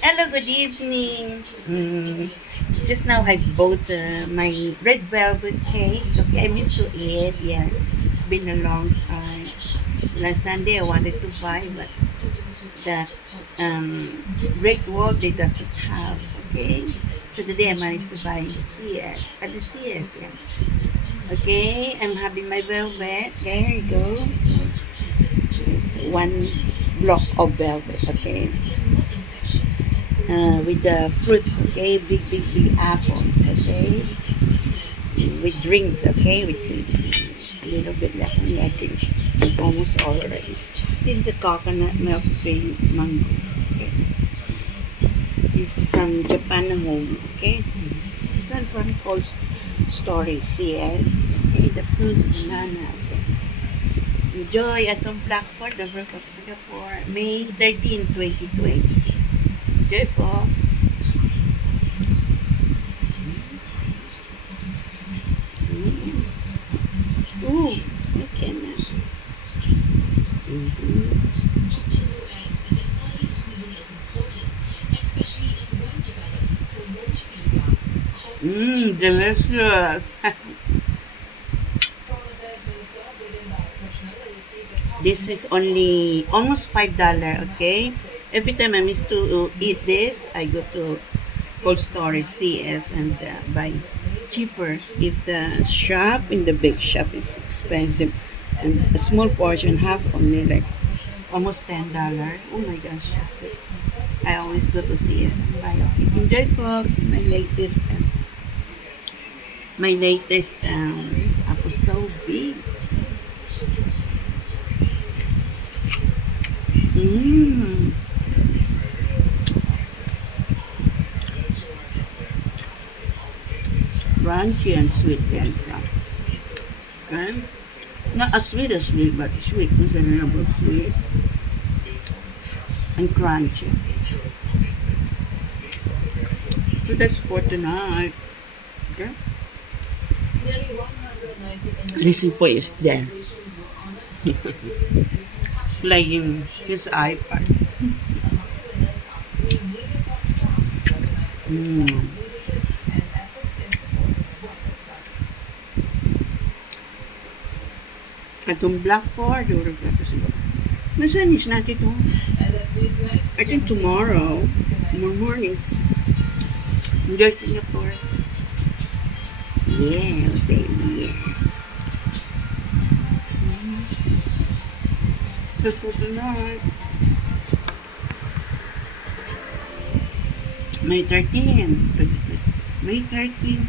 Hello, good evening. Just now I bought my red velvet cake. Okay, I missed to eat. Yeah, it's been a long time. Last Sunday I wanted to buy, but the Great Wall they doesn't have. Okay, so today I managed to buy the CS. At the CS, yeah. Okay, I'm having my velvet. There you go. It's one block of velvet. Okay, with the fruits, okay, big apples, okay, with drinks, okay, with drinks, a little bit left, and I drink almost all already. This is the coconut milk cream mango, okay. This is from Japan Home, okay. This one from Cold Storage, CS, okay, the fruits, banana, okay. Enjoy atong Blackford, the World Cup Singapore, May 13, 2026. Enjoy, folks. Ooh, okay na. Mm-hmm. Delicious. This is only almost $5, okay? Every time I miss to eat this, I go to cold storage CS and buy cheaper. If the shop in the big shop is expensive, and a small portion, half only like almost $10. Oh my gosh, yes. I always go to CS and buy. Okay, enjoy, folks. My latest this apple so big. Mmm. Crunchy and sweet, guys. Okay? Not as sweet, but sweet. Considerable sweet and crunchy. So that's for tonight. Okay? Listen po is there. Playing his iPad. Mm. Atong Blackford, or ito siguro. Nasaan is natin ito? I think tomorrow morning. Enjoy Singapore. Yeah, baby, yeah. That's for tonight. May 13, 2026. May 13,